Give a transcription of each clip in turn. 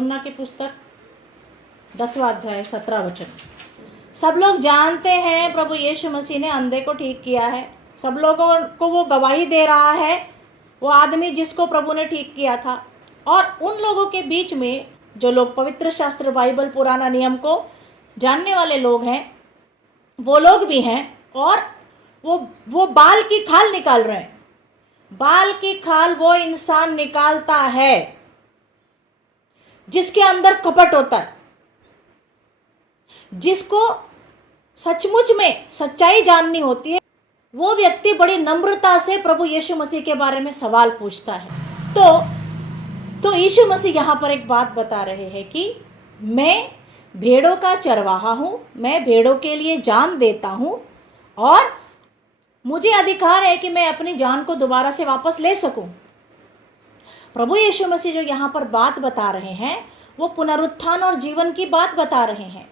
यूहन्ना की पुस्तक 10वां अध्याय 17 वचन। सब लोग जानते हैं प्रभु यीशु मसीह ने अंधे को ठीक किया है। सब लोगों को वो गवाही दे रहा है, वो आदमी जिसको प्रभु ने ठीक किया था। और उन लोगों के बीच में जो लोग पवित्र शास्त्र बाइबल पुराना नियम को जानने वाले लोग हैं, वो लोग भी हैं। और वो बाल की खाल निकाल रहे हैं। बाल की खाल वो इंसान निकालता है जिसके अंदर कपट होता है, जिसको सचमुच में सच्चाई जाननी होती है। वो व्यक्ति बड़ी नम्रता से प्रभु यीशु मसीह के बारे में सवाल पूछता है। तो यीशु मसीह यहाँ पर एक बात बता रहे हैं कि मैं भेड़ों का चरवाहा हूँ, मैं भेड़ों के लिए जान देता हूँ और मुझे अधिकार है कि मैं अपनी जान को दोबारा से वापस ले सकूं। प्रभु यीशु मसीह जो यहाँ पर बात बता रहे हैं वो पुनरुत्थान और जीवन की बात बता रहे हैं।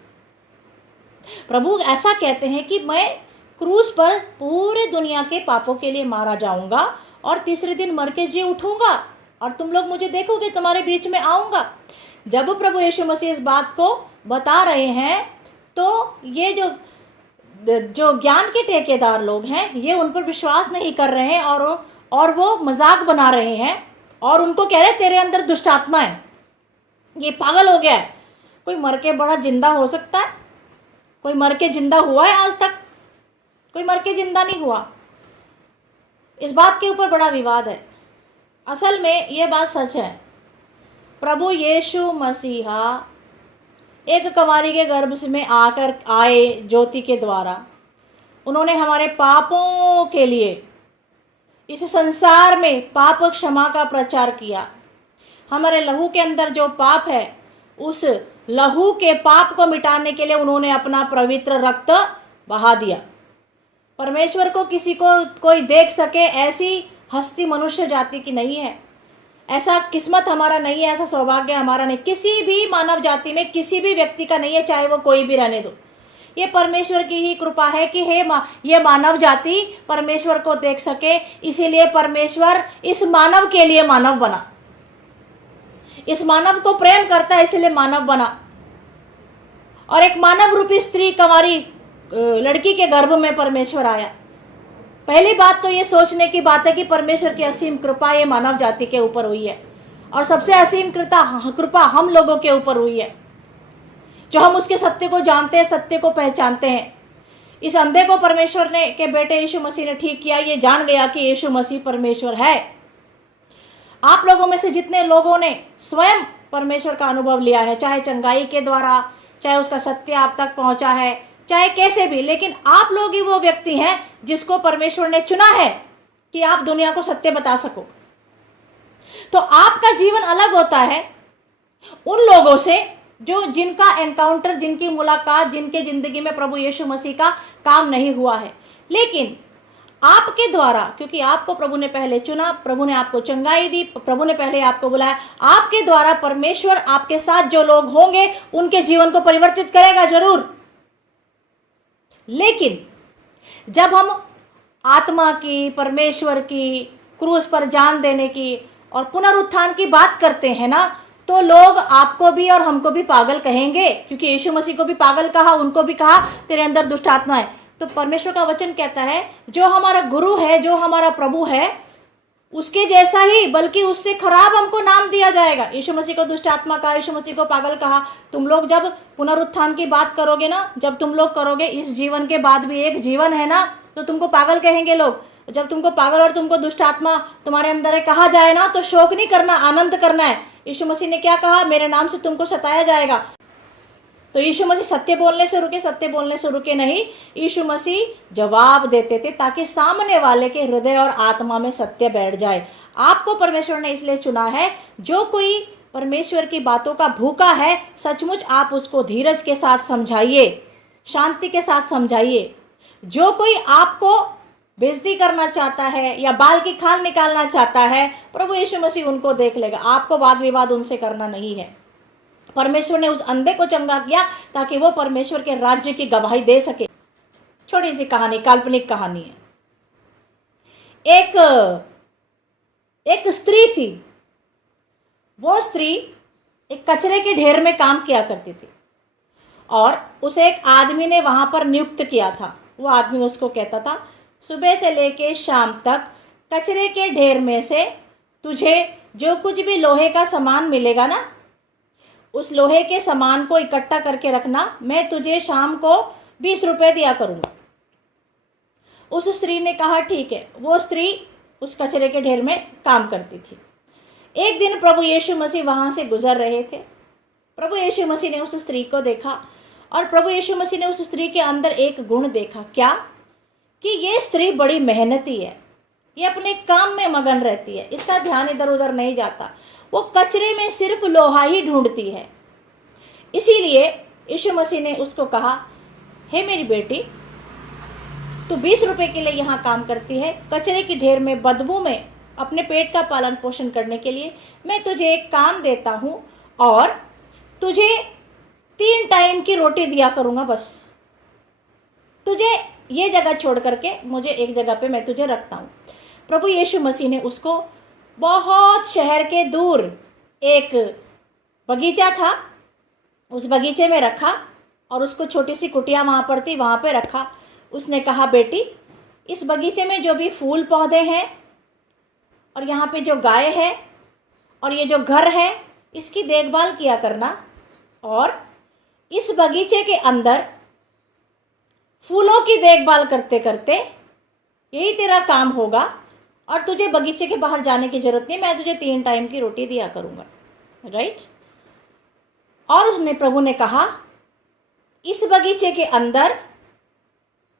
प्रभु ऐसा कहते हैं कि मैं क्रूस पर पूरे दुनिया के पापों के लिए मारा जाऊंगा और तीसरे दिन मर के जी उठूंगा और तुम लोग मुझे देखोगे, तुम्हारे बीच में आऊंगा। जब प्रभु यीशु मसीह इस बात को बता रहे हैं तो ये जो ज्ञान के ठेकेदार लोग हैं, ये उन पर विश्वास नहीं कर रहे हैं और वो मजाक बना रहे हैं और उनको कह रहे तेरे अंदर दुष्ट आत्मा है, ये पागल हो गया है। कोई मर के बड़ा जिंदा हो सकता है? कोई मर के जिंदा हुआ है आज तक? कोई मर के जिंदा नहीं हुआ। इस बात के ऊपर बड़ा विवाद है। असल में ये बात सच है। प्रभु यीशु मसीहा एक कुंवारी के गर्भ में आकर आए ज्योति के द्वारा। उन्होंने हमारे पापों के लिए इस संसार में पाप क्षमा का प्रचार किया। हमारे लहू के अंदर जो पाप है, उस लहू के पाप को मिटाने के लिए उन्होंने अपना पवित्र रक्त बहा दिया। परमेश्वर को किसी को कोई देख सके ऐसी हस्ती मनुष्य जाति की नहीं है। ऐसा किस्मत हमारा नहीं है, ऐसा सौभाग्य हमारा नहीं, किसी भी मानव जाति में किसी भी व्यक्ति का नहीं है, चाहे वो कोई भी रहने दो। ये परमेश्वर की ही कृपा है कि ये मानव जाति परमेश्वर को देख सके। इसीलिए परमेश्वर इस मानव के लिए मानव बना, इस मानव को प्रेम करता है, इसलिए मानव बना। और एक मानव रूपी स्त्री कुंवारी लड़की के गर्भ में परमेश्वर आया। पहली बात तो ये सोचने की बात है कि परमेश्वर की असीम कृपा ये मानव जाति के ऊपर हुई है और सबसे असीम कृपा हम लोगों के ऊपर हुई है, जो हम उसके सत्य को जानते हैं, सत्य को पहचानते हैं। इस अंधे को परमेश्वर ने के बेटे यीशु मसीह ने ठीक किया। ये जान गया कि यीशु मसीह परमेश्वर है। आप लोगों में से जितने लोगों ने स्वयं परमेश्वर का अनुभव लिया है, चाहे चंगाई के द्वारा, चाहे उसका सत्य आप तक पहुंचा है, चाहे कैसे भी, लेकिन आप लोग ही वो व्यक्ति हैं जिसको परमेश्वर ने चुना है कि आप दुनिया को सत्य बता सको। तो आपका जीवन अलग होता है उन लोगों से जिनका एनकाउंटर, जिनकी मुलाकात, जिनके जिंदगी में प्रभु यीशु मसीह का काम नहीं हुआ है। लेकिन आपके द्वारा, क्योंकि आपको प्रभु ने पहले चुना, प्रभु ने आपको चंगाई दी, प्रभु ने पहले आपको बुलाया, आपके द्वारा परमेश्वर आपके साथ जो लोग होंगे उनके जीवन को परिवर्तित करेगा जरूर। लेकिन जब हम आत्मा की, परमेश्वर की, क्रूस पर जान देने की और पुनरुत्थान की बात करते हैं ना, तो लोग आपको भी और हमको भी पागल कहेंगे, क्योंकि यीशु मसीह को भी पागल कहा, उनको भी कहा तेरे अंदर दुष्ट आत्मा है। तो परमेश्वर का वचन कहता है जो हमारा गुरु है, जो हमारा प्रभु है, उसके जैसा ही बल्कि उससे खराब हमको नाम दिया जाएगा। यीशु मसीह को दुष्ट आत्मा कहा, यीशु मसीह को पागल कहा। तुम लोग जब पुनरुत्थान की बात करोगे ना, जब तुम लोग करोगे, इस जीवन के बाद भी एक जीवन है ना, तो तुमको पागल कहेंगे लोग। जब तुमको पागल और तुमको दुष्ट आत्मा तुम्हारे अंदर है कहा जाए ना, तो शोक नहीं करना, आनंद करना है। यीशु मसीह ने क्या कहा? मेरे नाम से तुमको सताया जाएगा। तो यीशु मसीह सत्य बोलने से रुके नहीं। यीशु मसीह जवाब देते थे ताकि सामने वाले के हृदय और आत्मा में सत्य बैठ जाए। आपको परमेश्वर ने इसलिए चुना है, जो कोई परमेश्वर की बातों का भूखा है, सचमुच आप उसको धीरज के साथ समझाइए, शांति के साथ समझाइए। जो कोई आपको बेइज्जती करना चाहता है या बाल की खाल निकालना चाहता है, प्रभु यीशु मसीह उनको देख लेगा। आपको वाद विवाद उनसे करना नहीं है। परमेश्वर ने उस अंधे को चंगा किया ताकि वो परमेश्वर के राज्य की गवाही दे सके। छोटी सी कहानी, काल्पनिक कहानी है। एक स्त्री थी। वो स्त्री एक कचरे के ढेर में काम किया करती थी और उसे एक आदमी ने वहाँ पर नियुक्त किया था। वो आदमी उसको कहता था, सुबह से लेके शाम तक कचरे के ढेर में से तुझे जो कुछ भी लोहे का सामान मिलेगा ना, उस लोहे के सामान को इकट्ठा करके रखना, मैं तुझे शाम को 20 रुपये दिया करूँगा। उस स्त्री ने कहा ठीक है। वो स्त्री उस कचरे के ढेर में काम करती थी। एक दिन प्रभु यीशु मसीह वहाँ से गुजर रहे थे। प्रभु यीशु मसीह ने उस स्त्री को देखा और प्रभु यीशु मसीह ने उस स्त्री के अंदर एक गुण देखा। क्या? कि ये स्त्री बड़ी मेहनती है, ये अपने काम में मगन रहती है, इसका ध्यान इधर उधर नहीं जाता, वो कचरे में सिर्फ लोहा ही ढूंढती है। इसीलिए यीशु मसीह ने उसको कहा, हे मेरी बेटी, तू 20 रुपये के लिए यहाँ काम करती है, कचरे की ढेर में बदबू में अपने पेट का पालन पोषण करने के लिए मैं तुझे एक काम देता हूँ और तुझे 3 टाइम की रोटी दिया करूँगा। बस तुझे ये जगह छोड़ करके मुझे एक जगह पे मैं तुझे रखता हूँ। प्रभु यीशु मसीह ने उसको बहुत शहर के दूर एक बगीचा था, उस बगीचे में रखा और उसको छोटी सी कुटिया वहाँ पर थी, वहाँ पे रखा। उसने कहा, बेटी, इस बगीचे में जो भी फूल पौधे हैं और यहाँ पे जो गाय है और ये जो घर है, इसकी देखभाल किया करना और इस बगीचे के अंदर फूलों की देखभाल करते करते यही तेरा काम होगा और तुझे बगीचे के बाहर जाने की ज़रूरत नहीं, मैं तुझे 3 टाइम की रोटी दिया करूँगा। राइट? और उसने प्रभु ने कहा, इस बगीचे के अंदर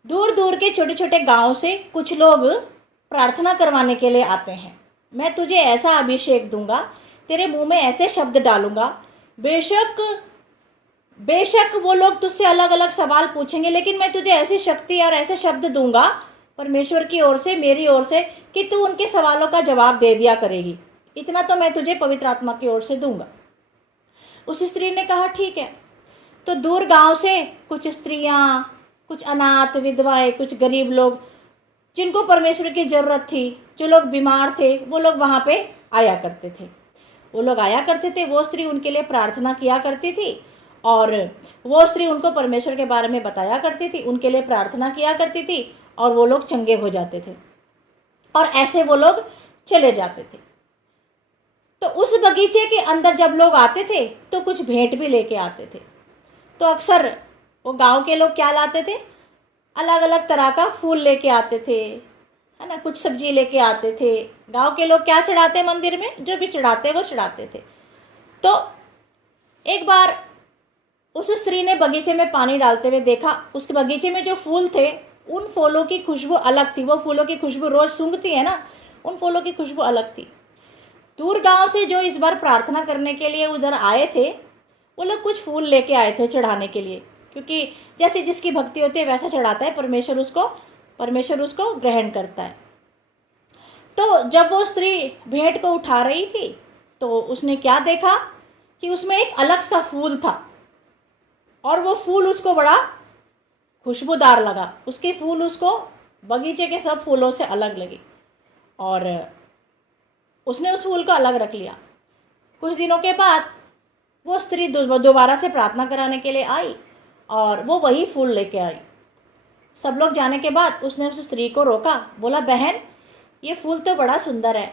दूर दूर के छोटे छोटे गांव से कुछ लोग प्रार्थना करवाने के लिए आते हैं। मैं तुझे ऐसा अभिषेक दूंगा, तेरे मुंह में ऐसे शब्द डालूंगा, बेशक वो लोग तुझसे अलग अलग सवाल पूछेंगे, लेकिन मैं तुझे ऐसी शक्ति और ऐसे शब्द दूंगा परमेश्वर की ओर से, मेरी ओर से, कि तू उनके सवालों का जवाब दे दिया करेगी। इतना तो मैं तुझे पवित्र आत्मा की ओर से दूंगा। उस स्त्री ने कहा ठीक है। तो दूर गांव से कुछ स्त्रियां, कुछ अनाथ विधवाएं, कुछ गरीब लोग जिनको परमेश्वर की ज़रूरत थी, जो लोग बीमार थे, वो लोग वहाँ पे आया करते थे। वो स्त्री उनके लिए प्रार्थना किया करती थी और वो स्त्री उनको परमेश्वर के बारे में बताया करती थी, उनके लिए प्रार्थना किया करती थी और वो लोग चंगे हो जाते थे और ऐसे वो लोग चले जाते थे। तो उस बगीचे के अंदर जब लोग आते थे तो कुछ भेंट भी लेके आते थे। तो अक्सर वो गांव के लोग क्या लाते थे, अलग अलग तरह का फूल लेके आते थे, है ना, कुछ सब्जी लेके आते थे। गांव के लोग क्या चढ़ाते मंदिर में, जो भी चढ़ाते वो चढ़ाते थे। तो एक बार उस स्त्री ने बगीचे में पानी डालते हुए देखा, उसके बगीचे में जो फूल थे उन फूलों की खुशबू अलग थी। वो फूलों की खुशबू रोज़ सूंघती है ना, उन फूलों की खुशबू अलग थी। दूर गांव से जो इस बार प्रार्थना करने के लिए उधर आए थे, वो लोग कुछ फूल लेके आए थे चढ़ाने के लिए, क्योंकि जैसे जिसकी भक्ति होती है वैसा चढ़ाता है, परमेश्वर उसको ग्रहण करता है। तो जब वो स्त्री भेंट को उठा रही थी तो उसने क्या देखा कि उसमें एक अलग सा फूल था और वो फूल उसको बड़ा खुशबूदार लगा। उसके फूल उसको बगीचे के सब फूलों से अलग लगे और उसने उस फूल को अलग रख लिया। कुछ दिनों के बाद वो स्त्री दोबारा से प्रार्थना कराने के लिए आई और वो वही फूल लेके आई। सब लोग जाने के बाद उसने उस स्त्री को रोका, बोला, बहन, ये फूल तो बड़ा सुंदर है।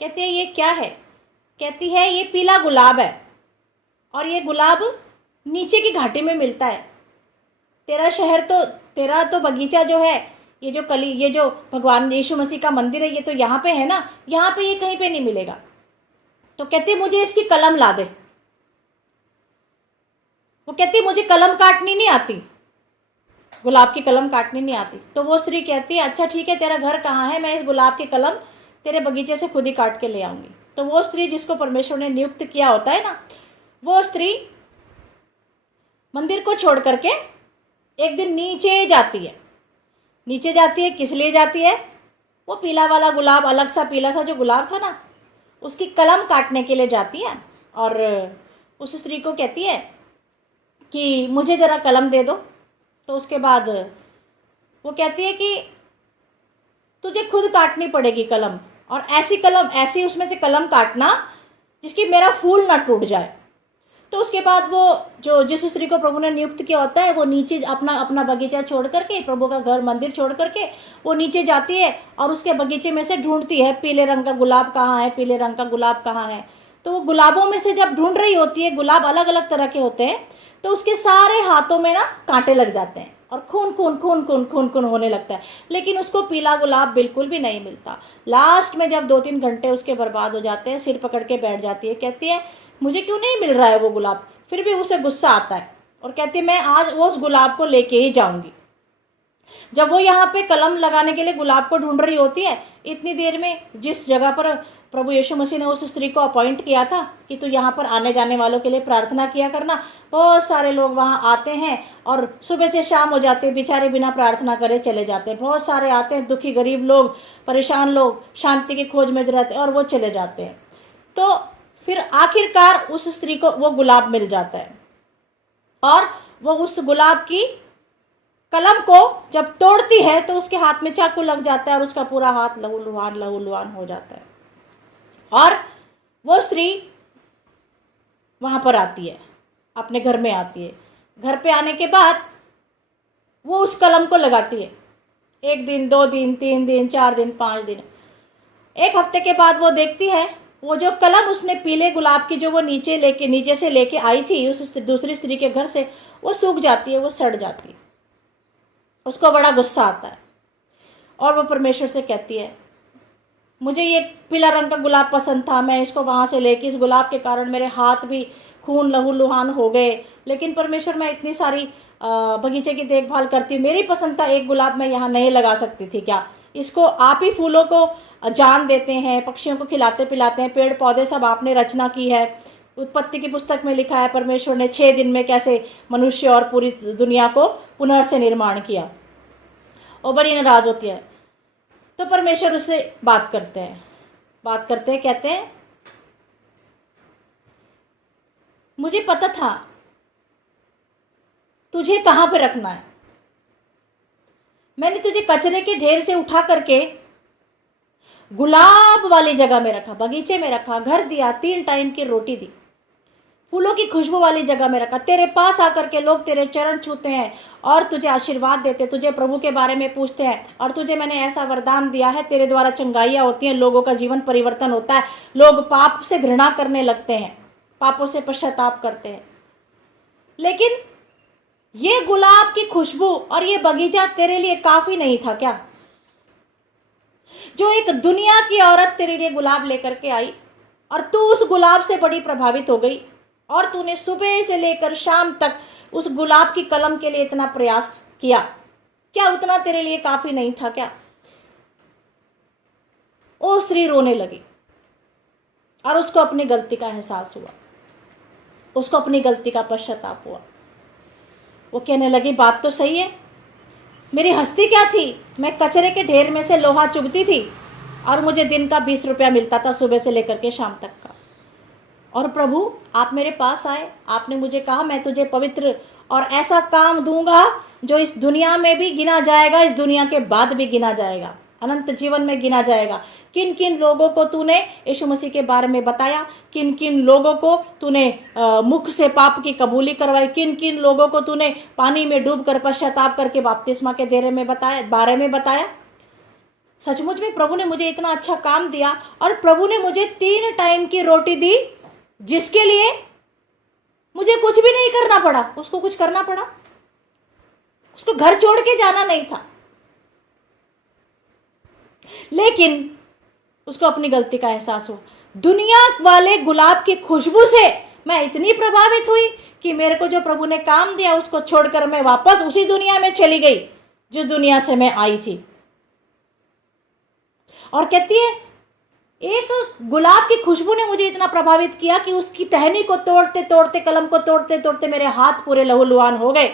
कहती है, ये क्या है? कहती है, ये पीला गुलाब है और ये गुलाब नीचे की घाटी में मिलता है। तेरा तो बगीचा जो है, ये जो भगवान यीशु मसीह का मंदिर है, ये तो यहाँ पे है ना, यहाँ पे ये कहीं पे नहीं मिलेगा। तो कहती, मुझे इसकी कलम ला दे। वो कहती, मुझे कलम काटनी नहीं आती, गुलाब की कलम काटनी नहीं आती। तो वो स्त्री कहती है, अच्छा ठीक है, तेरा घर कहाँ है, मैं इस गुलाब की कलम तेरे बगीचे से खुद ही काट के ले आऊँगी। तो वो स्त्री जिसको परमेश्वर ने नियुक्त किया होता है ना, वो स्त्री मंदिर को छोड़ करके एक दिन नीचे जाती है। किस लिए जाती है? वो पीला वाला गुलाब, अलग सा पीला सा जो गुलाब था ना, उसकी कलम काटने के लिए जाती है और उस स्त्री को कहती है कि मुझे ज़रा कलम दे दो। तो उसके बाद वो कहती है कि तुझे खुद काटनी पड़ेगी कलम, और ऐसी उसमें से कलम काटना जिसकी मेरा फूल ना टूट जाए। तो उसके बाद वो जो जिस स्त्री को प्रभु ने नियुक्त किया होता है वो नीचे अपना अपना बगीचा छोड़ करके, प्रभु का घर मंदिर छोड़ करके वो नीचे जाती है और उसके बगीचे में से ढूंढती है पीले रंग का गुलाब कहाँ है, पीले रंग का गुलाब कहाँ है। तो वो गुलाबों में से जब ढूंढ रही होती है, गुलाब अलग अलग तरह के होते हैं, तो उसके सारे हाथों में ना कांटे लग जाते हैं और खून खून खून खून खून खून होने लगता है, लेकिन उसको पीला गुलाब बिल्कुल भी नहीं मिलता। लास्ट में जब 2-3 घंटे उसके बर्बाद हो जाते हैं, सिर पकड़ के बैठ जाती है, कहती है मुझे क्यों नहीं मिल रहा है वो गुलाब। फिर भी उसे गुस्सा आता है और कहती है मैं आज वो उस गुलाब को लेके ही जाऊंगी। जब वो यहाँ पे कलम लगाने के लिए गुलाब को ढूंढ रही होती है, इतनी देर में जिस जगह पर प्रभु यीशु मसीह ने उस स्त्री को अपॉइंट किया था कि तू यहाँ पर आने जाने वालों के लिए प्रार्थना किया करना, बहुत सारे लोग वहाँ आते हैं और सुबह से शाम हो जाते हैं, बेचारे बिना प्रार्थना करे चले जाते हैं। बहुत सारे आते हैं, दुखी गरीब लोग, परेशान लोग, शांति की खोज में रहते हैं और वो चले जाते हैं। तो फिर आखिरकार उस स्त्री को वो गुलाब मिल जाता है और वो उस गुलाब की कलम को जब तोड़ती है तो उसके हाथ में चाकू लग जाता है और उसका पूरा हाथ लहूलुहान हो जाता है। और वो स्त्री वहाँ पर आती है, अपने घर में आती है। घर पे आने के बाद वो उस कलम को लगाती है, 1 दिन 2 दिन 3 दिन 4 दिन 5 दिन। 1 हफ्ते के बाद वो देखती है वो जो कलम उसने पीले गुलाब की जो वो नीचे से लेके आई थी उस दूसरी स्त्री के घर से, वो सूख जाती है, वो सड़ जाती है। उसको बड़ा गुस्सा आता है और वो परमेश्वर से कहती है मुझे ये पीला रंग का गुलाब पसंद था, मैं इसको वहाँ से लेके, इस गुलाब के कारण मेरे हाथ भी खून लहूलुहान हो गए, लेकिन परमेश्वर मैं इतनी सारी बगीचे की देखभाल करती हूँ, मेरी पसंद का एक गुलाब मैं यहाँ नहीं लगा सकती थी क्या? इसको आप ही फूलों को जान देते हैं, पक्षियों को खिलाते पिलाते हैं, पेड़ पौधे सब आपने रचना की है। उत्पत्ति की पुस्तक में लिखा है परमेश्वर ने 6 दिन में कैसे मनुष्य और पूरी दुनिया को पुनः से निर्माण किया। और बड़ी नाराज होती है। तो परमेश्वर उससे बात करते हैं, कहते हैं मुझे पता था तुझे कहाँ पे रखना है, मैंने तुझे कचरे के ढेर से उठा करके गुलाब वाली जगह में रखा, बगीचे में रखा, घर दिया, 3 टाइम की रोटी दी, फूलों की खुशबू वाली जगह में रखा। तेरे पास आकर के लोग तेरे चरण छूते हैं और तुझे आशीर्वाद देते, तुझे प्रभु के बारे में पूछते हैं, और तुझे मैंने ऐसा वरदान दिया है, तेरे द्वारा चंगाइयाँ होती हैं, लोगों का जीवन परिवर्तन होता है, लोग पाप से घृणा करने लगते हैं, पापों से पश्चाताप करते हैं। लेकिन ये गुलाब की खुशबू और ये बगीचा तेरे लिए काफी नहीं था क्या? जो एक दुनिया की औरत तेरे लिए गुलाब लेकर के आई और तू उस गुलाब से बड़ी प्रभावित हो गई और तूने सुबह से लेकर शाम तक उस गुलाब की कलम के लिए इतना प्रयास किया, क्या उतना तेरे लिए काफी नहीं था क्या? वो स्त्री रोने लगी और उसको अपनी गलती का एहसास हुआ, उसको अपनी गलती का पश्चाताप हुआ। वो कहने लगी बात तो सही है, मेरी हस्ती क्या थी, मैं कचरे के ढेर में से लोहा चुगती थी और मुझे दिन का 20 रुपया मिलता था सुबह से लेकर के शाम तक का। और प्रभु आप मेरे पास आए, आपने मुझे कहा मैं तुझे पवित्र और ऐसा काम दूंगा जो इस दुनिया में भी गिना जाएगा, इस दुनिया के बाद भी गिना जाएगा, अनंत जीवन में गिना जाएगा। किन किन लोगों को तूने यीशु मसीह के बारे में बताया, किन किन लोगों को तूने मुख से पाप की कबूली करवाई, किन किन लोगों को तूने पानी में डूब कर पश्चाताप करके बपतिस्मा के बारे में बताया। सचमुच में प्रभु ने मुझे इतना अच्छा काम दिया और प्रभु ने मुझे 3 टाइम की रोटी दी, जिसके लिए मुझे कुछ भी नहीं करना पड़ा। उसको कुछ करना पड़ा, उसको घर छोड़ के जाना नहीं था, लेकिन उसको अपनी गलती का एहसास हुआ। दुनिया वाले गुलाब की खुशबू से मैं इतनी प्रभावित हुई कि मेरे को जो प्रभु ने काम दिया उसको छोड़कर मैं वापस उसी दुनिया में चली गई जिस दुनिया से मैं आई थी। और कहती है एक गुलाब की खुशबू ने मुझे इतना प्रभावित किया कि उसकी टहनी को तोड़ते तोड़ते, कलम को तोड़ते तोड़ते मेरे हाथ पूरे लहूलुहान हो गए।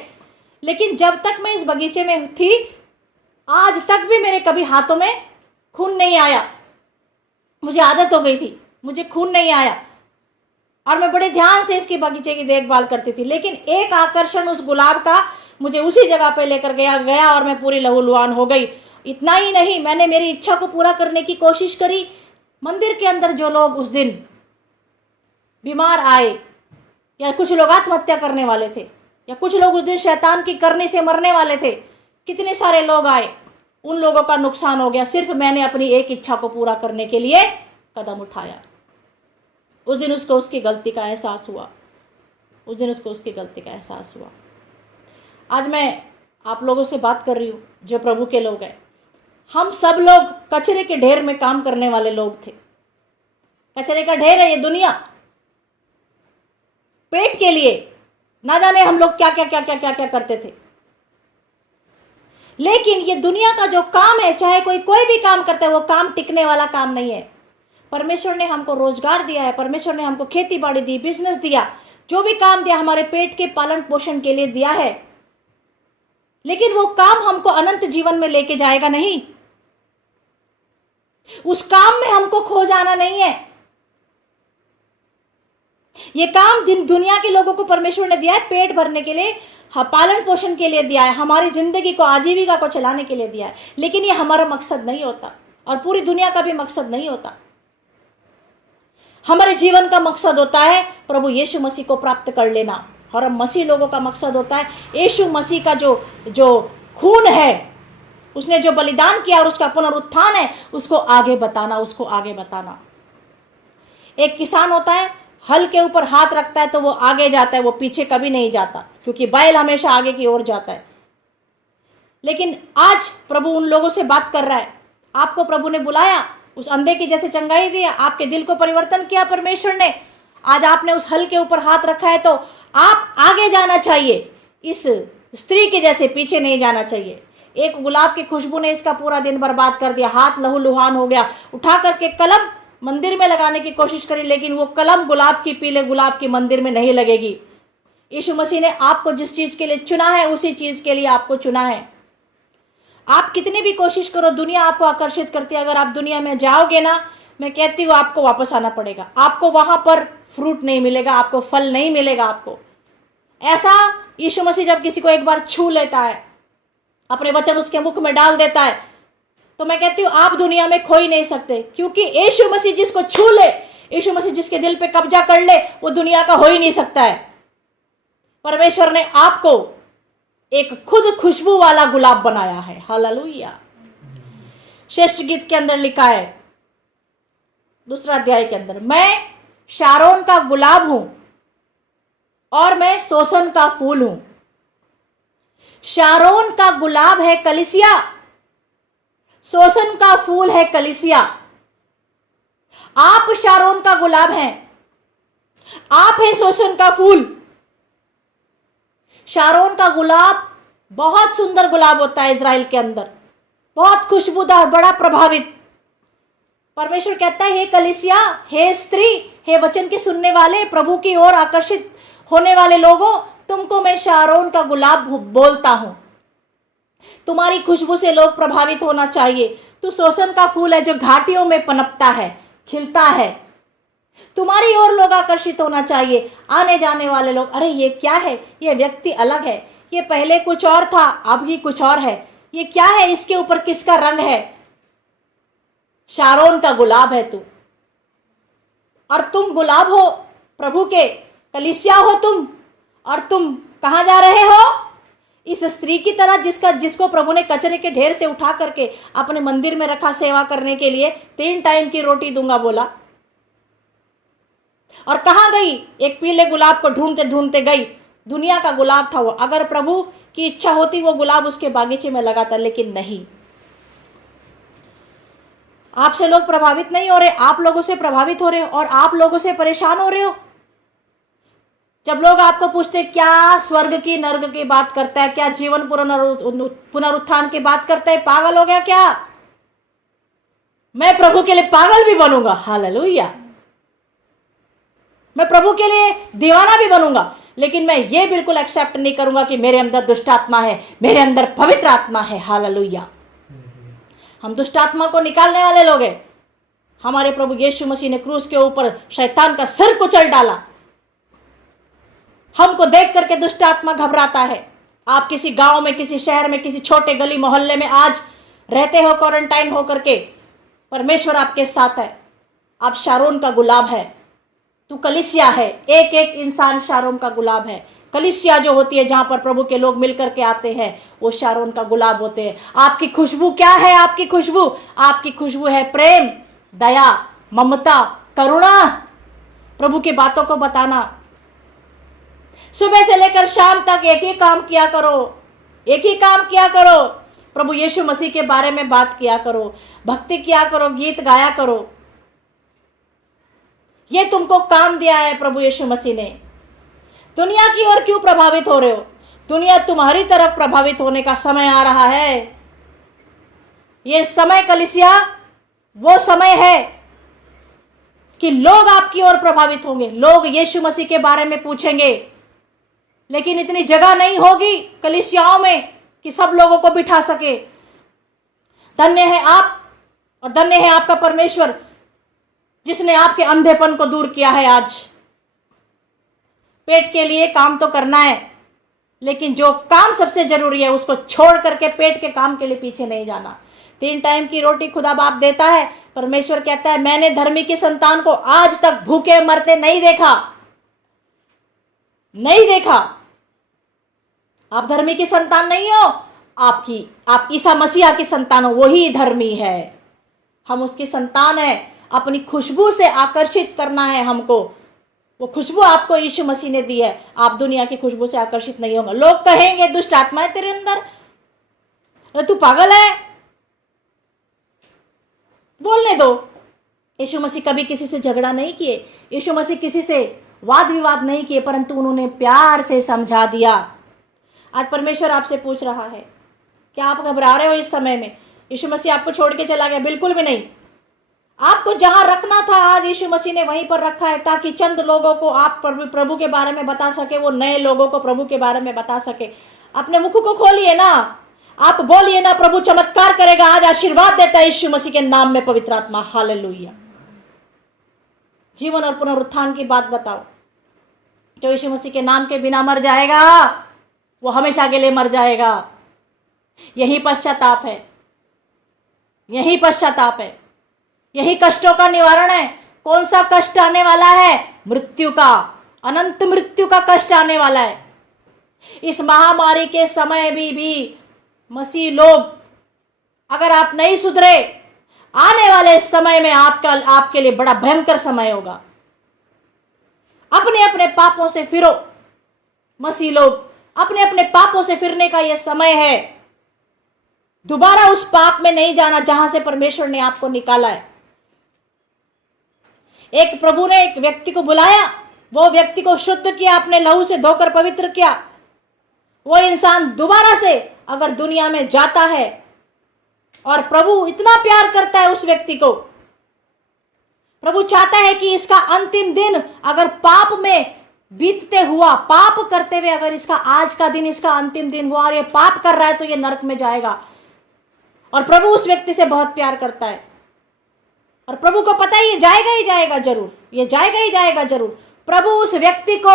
लेकिन जब तक मैं इस बगीचे में थी आज तक भी मेरे कभी हाथों में खून नहीं आया। मुझे आदत हो गई थी, मुझे खून नहीं आया और मैं बड़े ध्यान से इसकी बगीचे की देखभाल करती थी। लेकिन एक आकर्षण उस गुलाब का मुझे उसी जगह पे लेकर गया और मैं पूरी लहूलुहान हो गई। इतना ही नहीं, मैंने मेरी इच्छा को पूरा करने की कोशिश करी। मंदिर के अंदर जो लोग उस दिन बीमार आए, या कुछ लोग आत्महत्या करने वाले थे, या कुछ लोग उस दिन शैतान की करनी से मरने वाले थे। कितने सारे लोग आए, उन लोगों का नुकसान हो गया। सिर्फ मैंने अपनी एक इच्छा को पूरा करने के लिए कदम उठाया। उस दिन उसको उसकी गलती का एहसास हुआ। उस दिन उसको उसकी गलती का एहसास हुआ। आज मैं आप लोगों से बात कर रही हूँ जो प्रभु के लोग हैं। हम सब लोग कचरे के ढेर में काम करने वाले लोग थे। कचरे का ढेर है ये दुनिया। पेट के लिए ना जाने हम लोग क्या क्या क्या क्या क्या क्या करते थे। लेकिन ये दुनिया का जो काम है, चाहे कोई भी काम करता है, वो काम टिकने वाला काम नहीं है। परमेश्वर ने हमको रोजगार दिया है, परमेश्वर ने हमको खेती बाड़ी दी, बिजनेस दिया, जो भी काम दिया हमारे पेट के पालन पोषण के लिए दिया है। लेकिन वो काम हमको अनंत जीवन में लेके जाएगा नहीं। उस काम में हमको खो जाना नहीं है। ये काम दुनिया के लोगों को परमेश्वर ने दिया है पेट भरने के लिए, पालन पोषण के लिए दिया है, हमारी जिंदगी को, आजीविका को चलाने के लिए दिया है। लेकिन ये हमारा मकसद नहीं होता और पूरी दुनिया का भी मकसद नहीं होता। हमारे जीवन का मकसद होता है प्रभु यीशु मसीह को प्राप्त कर लेना। और हम मसीह लोगों का मकसद होता है यीशु मसीह का जो खून है, उसने जो बलिदान किया और उसका पुनरुत्थान है, उसको आगे बताना, उसको आगे बताना। एक किसान होता है, हल के ऊपर हाथ रखता है तो वो आगे जाता है, वो पीछे कभी नहीं जाता, क्योंकि बैल हमेशा आगे की ओर जाता है। लेकिन आज प्रभु उन लोगों से बात कर रहा है। आपको प्रभु ने बुलाया, उस अंधे की जैसे चंगाई दिया, आपके दिल को परिवर्तन किया परमेश्वर ने। आज आपने उस हल के ऊपर हाथ रखा है तो आप आगे जाना चाहिए, इस स्त्री के जैसे पीछे नहीं जाना चाहिए। एक गुलाब की खुशबू ने इसका पूरा दिन बर्बाद कर दिया, हाथ लहूलुहान हो गया। उठा करके कलम मंदिर में लगाने की कोशिश करी, लेकिन वो कलम गुलाब की, पीले गुलाब की मंदिर में नहीं लगेगी। यीशु मसीह ने आपको जिस चीज के लिए चुना है, उसी चीज के लिए आपको चुना है। आप कितनी भी कोशिश करो, दुनिया आपको आकर्षित करती है। अगर आप दुनिया में जाओगे ना, मैं कहती हूँ आपको वापस आना पड़ेगा। आपको वहां पर फ्रूट नहीं मिलेगा, आपको फल नहीं मिलेगा। आपको ऐसा यीशु मसीह जब किसी को एक बार छू लेता है, अपने वचन उसके मुख में डाल देता है, तो मैं कहती हूँ आप दुनिया में खो ही नहीं सकते। क्योंकि यीशु मसीह जिसको छू ले, यीशु मसीह जिसके दिल पे कब्जा कर ले, वो दुनिया का हो ही नहीं सकता है। परमेश्वर ने आपको एक खुद खुशबू वाला गुलाब बनाया है। हालेलुया। श्रेष्ठ गीत के अंदर लिखा है, 2 अध्याय के अंदर, मैं शारोन का गुलाब हूं और मैं सोसन का फूल हूं। शारोन का गुलाब है कलीसिया, सोसन का फूल है कलीसिया। आप शारोन का गुलाब हैं, आप हैं सोसन का फूल। शारोन का गुलाब बहुत सुंदर गुलाब होता है इज़राइल के अंदर, बहुत खुशबूदार, बड़ा प्रभावित। परमेश्वर कहता है, हे कलीसिया, हे स्त्री, हे वचन के सुनने वाले, प्रभु की ओर आकर्षित होने वाले लोगों, तुमको मैं शारोन का गुलाब बोलता हूं। तुम्हारी खुशबू से लोग प्रभावित होना चाहिए। तू सोसन का फूल है जो घाटियों में पनपता है, खिलता है। तुम्हारी ओर लोग आकर्षित होना चाहिए। आने जाने वाले लोग, अरे ये क्या है, ये व्यक्ति अलग है, ये पहले कुछ और था, अब ये कुछ और है, ये क्या है, इसके ऊपर किसका रंग है? शारोन का गुलाब है तू, और तुम गुलाब हो प्रभु के, कलीसिया हो तुम। और तुम कहां जा रहे हो? इस स्त्री की तरह जिसको प्रभु ने कचरे के ढेर से उठा करके अपने मंदिर में रखा सेवा करने के लिए, 3 टाइम की रोटी दूंगा बोला। और कहां गई? एक पीले गुलाब को ढूंढते ढूंढते गई। दुनिया का गुलाब था वो। अगर प्रभु की इच्छा होती वो गुलाब उसके बागीचे में लगाता, लेकिन नहीं। आपसे लोग प्रभावित नहीं हो रहे, आप लोगों से प्रभावित हो रहे हो और आप लोगों से परेशान हो रहे हो। जब लोग आपको पूछते क्या स्वर्ग की नर्क की बात करता है, क्या जीवन पुनरुत्थान की बात करता है, पागल हो गया क्या? मैं प्रभु के लिए पागल भी बनूंगा। हालेलुया। मैं प्रभु के लिए दीवाना भी बनूंगा, लेकिन मैं ये बिल्कुल एक्सेप्ट नहीं करूंगा कि मेरे अंदर दुष्ट आत्मा है, मेरे अंदर पवित्र आत्मा है। हालेलुया। हम दुष्ट आत्मा को निकालने वाले लोग हैं। हमारे प्रभु यीशु मसीह ने क्रूस के ऊपर शैतान का सिर कुचल डाला। हमको देख करके दुष्ट आत्मा घबराता है। आप किसी गांव में, किसी शहर में, किसी छोटे गली मोहल्ले में आज रहते हो क्वारंटाइन होकर के, परमेश्वर आपके साथ है। आप शारोन का गुलाब है। तू कलीसिया है, एक एक इंसान शारोन का गुलाब है। कलीसिया जो होती है जहां पर प्रभु के लोग मिलकर के आते हैं, वो शारोन का गुलाब होते हैं। आपकी खुशबू क्या है? आपकी खुशबू है प्रेम, दया, ममता, करुणा, प्रभु की बातों को बताना। सुबह से लेकर शाम तक एक ही काम किया करो, प्रभु यीशु मसीह के बारे में बात किया करो, भक्ति किया करो, गीत गाया करो। ये तुमको काम दिया है प्रभु यीशु मसीह ने। दुनिया की ओर क्यों प्रभावित हो रहे हो? दुनिया तुम्हारी तरफ प्रभावित होने का समय आ रहा है। ये समय कलीसिया वो समय है कि लोग आपकी ओर प्रभावित होंगे, लोग यीशु मसीह के बारे में पूछेंगे, लेकिन इतनी जगह नहीं होगी कलीसियाओं में कि सब लोगों को बिठा सके। धन्य है आप और धन्य है आपका परमेश्वर जिसने आपके अंधेपन को दूर किया है। आज पेट के लिए काम तो करना है, लेकिन जो काम सबसे जरूरी है उसको छोड़ करके पेट के काम के लिए पीछे नहीं जाना। 3 टाइम की रोटी खुदा बाप देता है। परमेश्वर कहता है, मैंने धर्मी की संतान को आज तक भूखे मरते नहीं देखा। आप धर्मी की संतान नहीं हो, आप ईसा मसीहा की संतान हो, वही धर्मी है। हम उसकी संतान है। अपनी खुशबू से आकर्षित करना है हमको। वो खुशबू आपको यीशु मसीह ने दी है। आप दुनिया की खुशबू से आकर्षित नहीं होंगे। लोग कहेंगे दुष्ट आत्मा है तेरे अंदर, तू पागल है, बोलने दो। यीशु मसीह कभी किसी से झगड़ा नहीं किए, यीशु मसीह किसी से वाद विवाद नहीं किए, परंतु उन्होंने प्यार से समझा दिया। आज परमेश्वर आपसे पूछ रहा है, क्या आप घबरा रहे हो इस समय में? यीशु मसीह आपको छोड़ के चला गया? बिल्कुल भी नहीं। आपको जहां रखना था आज यीशु मसीह ने वहीं पर रखा है, ताकि चंद लोगों को आप प्रभु के बारे में बता सके, वो नए लोगों को प्रभु के बारे में बता सके। अपने मुख को खोलिए ना, आप बोलिए ना, प्रभु चमत्कार करेगा। आज आशीर्वाद देता है यीशु मसीह के नाम में पवित्र आत्मा। हालेलुया। जीवन और पुनरुत्थान की बात बताओ। जो यीशु मसीह के नाम के बिना मर जाएगा वो हमेशा के लिए मर जाएगा। यही पश्चाताप है, यही कष्टों का निवारण है। कौन सा कष्ट आने वाला है? मृत्यु का, अनंत मृत्यु का कष्ट आने वाला है। इस महामारी के समय भी मसीह लोग, अगर आप नहीं सुधरे, आने वाले समय में आपके लिए बड़ा भयंकर समय होगा। अपने अपने पापों से फिरो। मसीह लोग, अपने अपने पापों से फिरने का यह समय है। दोबारा उस पाप में नहीं जाना जहां से परमेश्वर ने आपको निकाला है। एक प्रभु ने एक व्यक्ति को बुलाया, वो व्यक्ति को शुद्ध किया, अपने लहू से धोकर पवित्र किया। वो इंसान दोबारा से अगर दुनिया में जाता है, और प्रभु इतना प्यार करता है उस व्यक्ति को, प्रभु चाहता है कि इसका अंतिम दिन अगर पाप में बीतते हुआ, पाप करते हुए, अगर इसका आज का दिन इसका अंतिम दिन हुआ और ये पाप कर रहा है तो ये नरक में जाएगा। और प्रभु उस व्यक्ति से बहुत प्यार करता है, और प्रभु को पता है ये जाएगा ही जाएगा जरूर, ये जाएगा ही जाएगा जरूर। प्रभु उस व्यक्ति को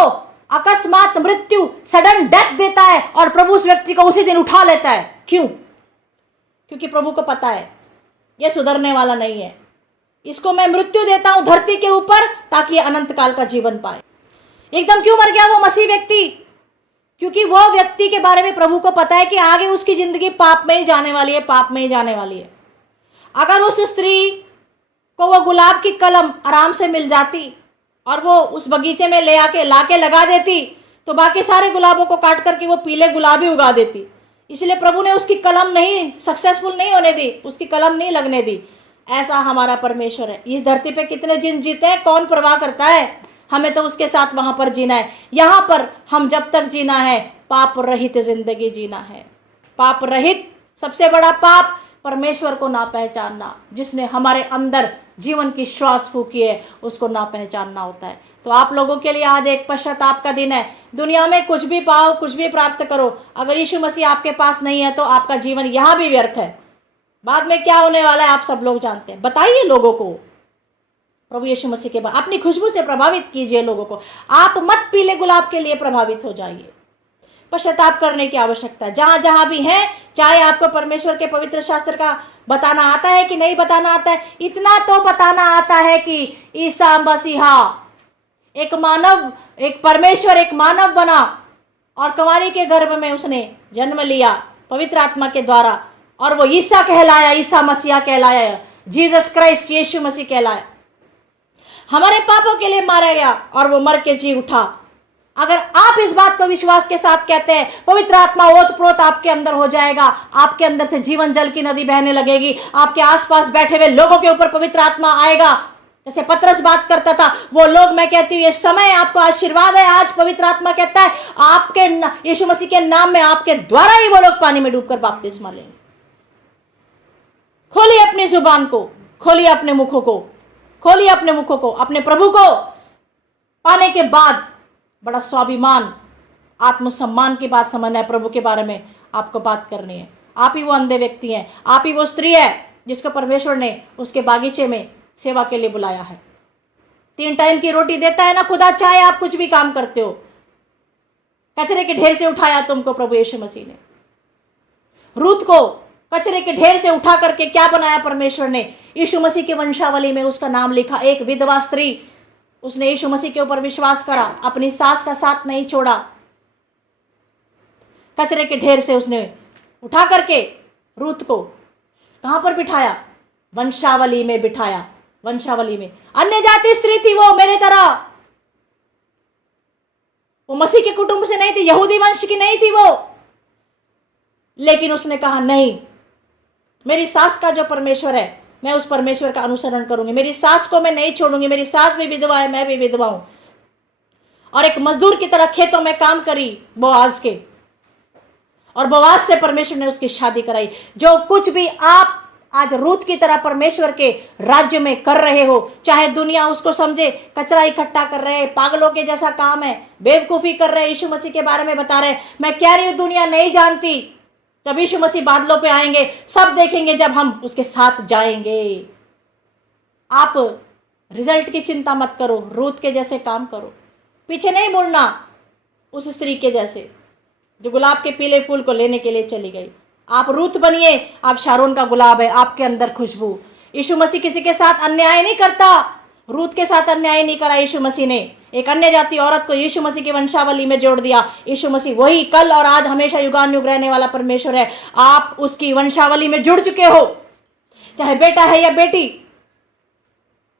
अकस्मात मृत्यु, सडन डेथ देता है, और प्रभु उस व्यक्ति को उसी दिन उठा लेता है। क्यों? क्योंकि प्रभु को पता है ये सुधरने वाला नहीं है, इसको मैं मृत्यु देता हूं धरती के ऊपर ताकि ये अनंत काल का जीवन पाए। एकदम क्यों मर गया वो मसीह व्यक्ति? क्योंकि वो व्यक्ति के बारे में प्रभु को पता है कि आगे उसकी जिंदगी पाप में ही जाने वाली है, पाप में ही जाने वाली है। अगर उस स्त्री को वो गुलाब की कलम आराम से मिल जाती और वो उस बगीचे में लाके लगा देती, तो बाकी सारे गुलाबों को काट करके वो पीले गुलाब ही उगा देती। इसलिए प्रभु ने उसकी कलम नहीं, सक्सेसफुल नहीं होने दी, उसकी कलम नहीं लगने दी। ऐसा हमारा परमेश्वर है। इस धरती पे कितने जिन जीते हैं कौन परवाह करता है? हमें तो उसके साथ वहां पर जीना है। यहाँ पर हम जब तक जीना है, पाप रहित जिंदगी जीना है। पाप रहित, सबसे बड़ा पाप परमेश्वर को ना पहचानना। जिसने हमारे अंदर जीवन की श्वास फूकी है उसको ना पहचानना होता है। तो आप लोगों के लिए आज एक पश्चाताप का दिन है। दुनिया में कुछ भी पाओ, कुछ भी प्राप्त करो, अगर यीशु मसीह आपके पास नहीं है तो आपका जीवन यहाँ भी व्यर्थ है। बाद में क्या होने वाला है आप सब लोग जानते हैं। बताइए लोगों को प्रभु यीशु मसीह के बाद, अपनी खुशबू से प्रभावित कीजिए लोगों को। आप मत पीले गुलाब के लिए प्रभावित हो जाइए। पश्चाताप करने की आवश्यकता है जहां जहां भी है। चाहे आपको परमेश्वर के पवित्र शास्त्र का बताना आता है कि नहीं बताना आता है, इतना तो बताना आता है कि ईसा मसीहा एक मानव, एक परमेश्वर एक मानव बना और कुंवारी के गर्भ में उसने जन्म लिया पवित्र आत्मा के द्वारा, और वो ईसा कहलाया, ईसा मसीहा कहलाया, जीसस क्राइस्ट, यीशु मसीह कहलाया। हमारे पापों के लिए मारा गया और वो मर के जी उठा। अगर आप इस बात को विश्वास के साथ कहते हैं, पवित्र आत्मा ओतप्रोत आपके अंदर हो जाएगा, आपके अंदर से जीवन जल की नदी बहने लगेगी, आपके आसपास बैठे हुए लोगों के ऊपर पवित्र आत्मा आएगा। जैसे पतरस बात करता था, वो लोग, मैं कहती हूँ ये समय आपको आशीर्वाद है। आज पवित्र आत्मा कहता है आपके यीशु मसीह के नाम में, आपके द्वारा ही वो लोग पानी में डूबकर बपतिस्मा लेंगे। खोलिए अपनी जुबान को, खोलिए अपने मुखों को, खोलिए अपने मुखों को। अपने प्रभु को पाने के बाद बड़ा स्वाभिमान, आत्मसम्मान की बात समझना है। प्रभु के बारे में आपको बात करनी है। आप ही वो अंधे व्यक्ति हैं, आप ही वो स्त्री है जिसको परमेश्वर ने उसके बागीचे में सेवा के लिए बुलाया है। 3 टाइम की रोटी देता है ना खुदा, चाहे आप कुछ भी काम करते हो। कचरे के ढेर से उठाया तुमको प्रभु यीशु मसीह ने। रूत को कचरे के ढेर से उठा करके क्या बनाया परमेश्वर ने? यीशु मसीह की वंशावली में उसका नाम लिखा। एक विधवा स्त्री, उसने यीशु मसीह के ऊपर विश्वास करा, अपनी सास का साथ नहीं छोड़ा, कचरे के ढेर से उसने उठा करके रूत को कहां पर बिठाया? वंशावली में बिठाया। वंशावली में अन्य जाति स्त्री थी वो, मेरे तरह। वो मसीह के कुटुंब से नहीं थी, यहूदी वंश की नहीं थी वो, लेकिन उसने कहा नहीं, मेरी सास का जो परमेश्वर है, मैं उस परमेश्वर का अनुसरण करूंगी। मेरी सास को मैं नहीं छोड़ूंगी। मेरी सास भी विधवा है, मैं भी विधवा हूं। और एक मजदूर की तरह खेतों में काम करी बोआज के, और बोआज से परमेश्वर ने उसकी शादी कराई। जो कुछ भी आप आज रूत की तरह परमेश्वर के राज्य में कर रहे हो, चाहे दुनिया उसको समझे कचरा इकट्ठा कर रहे हैं, पागलों के जैसा काम है, बेवकूफी कर रहे हैं, यीशु मसीह के बारे में बता रहे हैं, मैं कह रही हूं दुनिया नहीं जानती। जब यीशु मसीह बादलों पे आएंगे सब देखेंगे, जब हम उसके साथ जाएंगे। आप रिजल्ट की चिंता मत करो, रूत के जैसे काम करो, पीछे नहीं मुड़ना उस स्त्री के जैसे जो गुलाब के पीले फूल को लेने के लिए चली गई। आप रूत बनिए, आप शारोन का गुलाब है, आपके अंदर खुशबू। यीशु मसीह किसी के साथ अन्याय नहीं करता, रूत के साथ अन्याय नहीं करा यीशु मसीह ने। एक अन्य जाति औरत को यीशु मसीह की वंशावली में जोड़ दिया। यीशु मसीह वही कल और आज हमेशा युगानुयुग रहने वाला परमेश्वर है। आप उसकी वंशावली में जुड़ चुके हो, चाहे बेटा है या बेटी,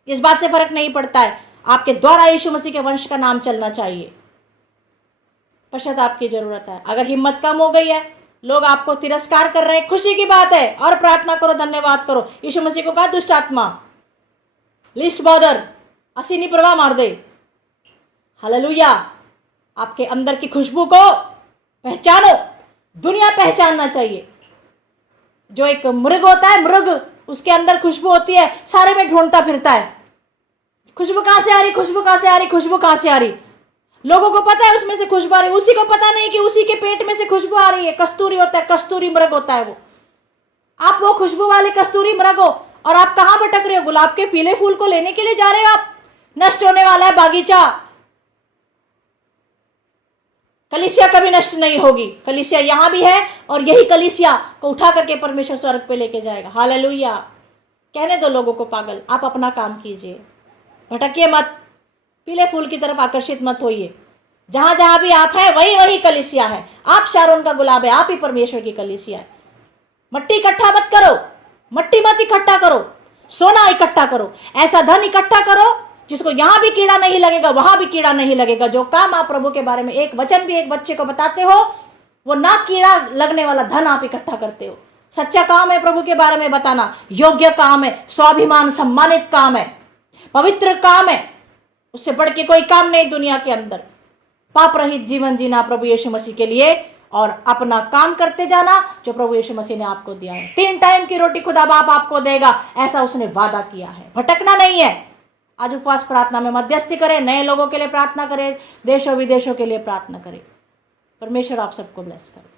इस बात से फर्क नहीं पड़ता है। आपके द्वारा यीशु मसीह के वंश का नाम चलना चाहिए। पश्चाताप की जरूरत है। अगर हिम्मत कम हो गई है, लोग आपको तिरस्कार कर रहे हैं, खुशी की बात है, और प्रार्थना करो, धन्यवाद करो। यीशु मसीह को कहा दुष्ट आत्मा, लिस्ट बॉदर, असीनी प्रवाह मार दे। हालेलुया। आपके अंदर की खुशबू को पहचानो, दुनिया पहचानना चाहिए। जो एक मृग होता है, मृग, उसके अंदर खुशबू होती है, सारे में ढूंढता फिरता है, खुशबू कहां से आ रही, खुशबू कहां से आ रही, खुशबू कहां से आ रही। लोगों को पता है उसमें से खुशबू आ रही, उसी को पता नहीं कि उसी के पेट में से खुशबू आ रही है। कस्तूरी होता है, कस्तूरी मृग होता है वो। आप वो खुशबू वाले कस्तूरी मृग हो, और आप कहां भटक रहे हो? गुलाब के पीले फूल को लेने के लिए जा रहे हो आप। नष्ट होने वाला है बागीचा। कलीसिया कभी नष्ट नहीं होगी। कलीसिया यहां भी है, और यही कलीसिया को उठा करके परमेश्वर स्वर्ग पे लेके जाएगा। हालेलुया। कहने दो लोगों को पागल, आप अपना काम कीजिए, भटकिए मत, पीले फूल की तरफ आकर्षित मत होइए। जहां जहां भी आप हैं वही वही कलीसिया है। आप शारोन का गुलाब है, आप ही परमेश्वर की कलीसिया है। मट्टी इकट्ठा मत करो, मट्टी मत इकट्ठा करो, सोना इकट्ठा करो। ऐसा धन इकट्ठा करो जिसको यहां भी कीड़ा नहीं लगेगा, वहां भी कीड़ा नहीं लगेगा। जो काम आप प्रभु के बारे में एक वचन भी एक बच्चे को बताते हो, वो ना कीड़ा लगने वाला धन आप इकट्ठा करते हो। सच्चा काम है प्रभु के बारे में बताना, योग्य काम है, स्वाभिमान सम्मानित काम है, पवित्र काम है। उससे बढ़ के कोई काम नहीं दुनिया के अंदर। पाप रहित जीवन जीना प्रभु यीशु मसीह के लिए, और अपना काम करते जाना जो प्रभु यीशु मसीह ने आपको दिया है। 3 टाइम की रोटी खुदा बाप आपको देगा, ऐसा उसने वादा किया है। भटकना नहीं है। आज उपवास प्रार्थना में मध्यस्थी करें, नए लोगों के लिए प्रार्थना करें, देशों विदेशों के लिए प्रार्थना करें। परमेश्वर आप सबको ब्लेस करे।